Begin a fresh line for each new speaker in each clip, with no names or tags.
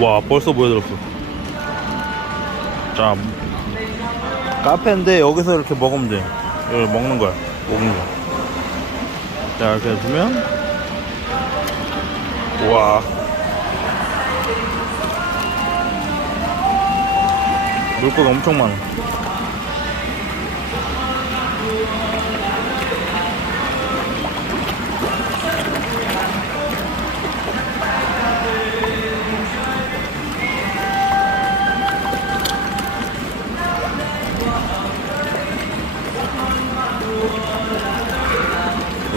와 벌써 보여들었어. 자 카페인데 여기서 이렇게 먹으면 돼. 여기 먹는 거야. 먹는 거자 이렇게 해주면. 와. 물고기 엄청 많아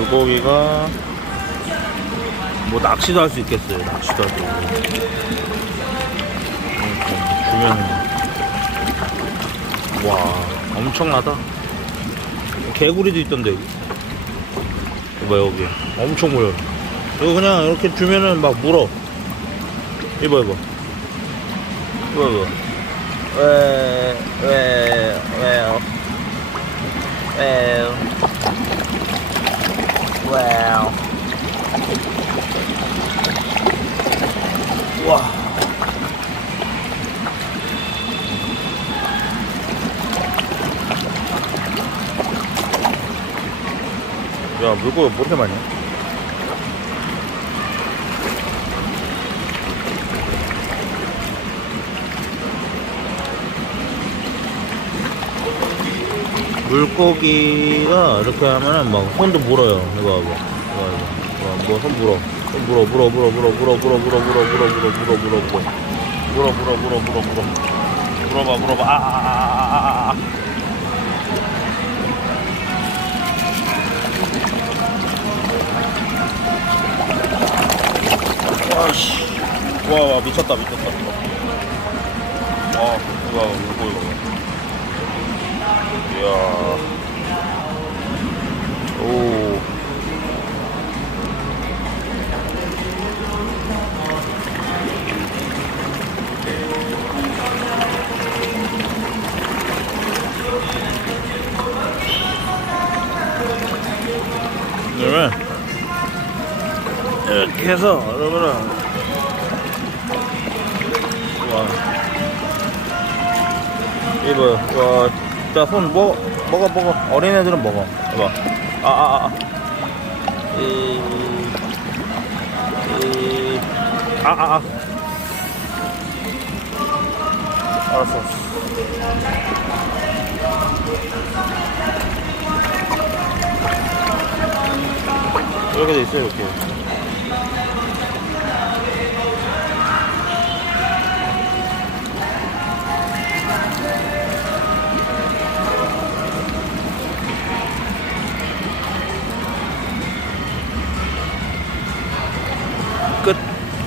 물고기가 뭐 낚시도 할 수 있겠어요 낚시도 할 수 있고. 이렇게 주면 와 엄청나다. 개구리도 있던데 여기 이봐 여기. 엄청 모여 이거 그냥 이렇게 주면은 막 물어. 이봐 이봐 이봐 이봐 왜 와우 와 야, 물고기 뭐 이렇게 많냐? 물고기가 이렇게 하면은 막 손도 물어요. 이거 봐봐. 이거 봐봐. 뭐손 물어. 손 물어, 물어, 물어, 물어, 물어, 물어, 물어, 물어, 물어, 물어, 물어, 물어, 물어, 물어, 물어, 물어, 물어, 물어, 물어봐, 물어봐. 아, 아, 아, 아, 아, 아. 와, 와 미쳤다 미쳤다 아 이거 이거 이거 이야. 오. 그러면 이렇게 해서 여러분은 와. 이거 와, 자 손 먹어 먹어 먹어. 어린애들은 먹어. 이봐. 아아 아. 이, 이, 아 아 아. 알았어. 이렇게 돼 있어요 이렇게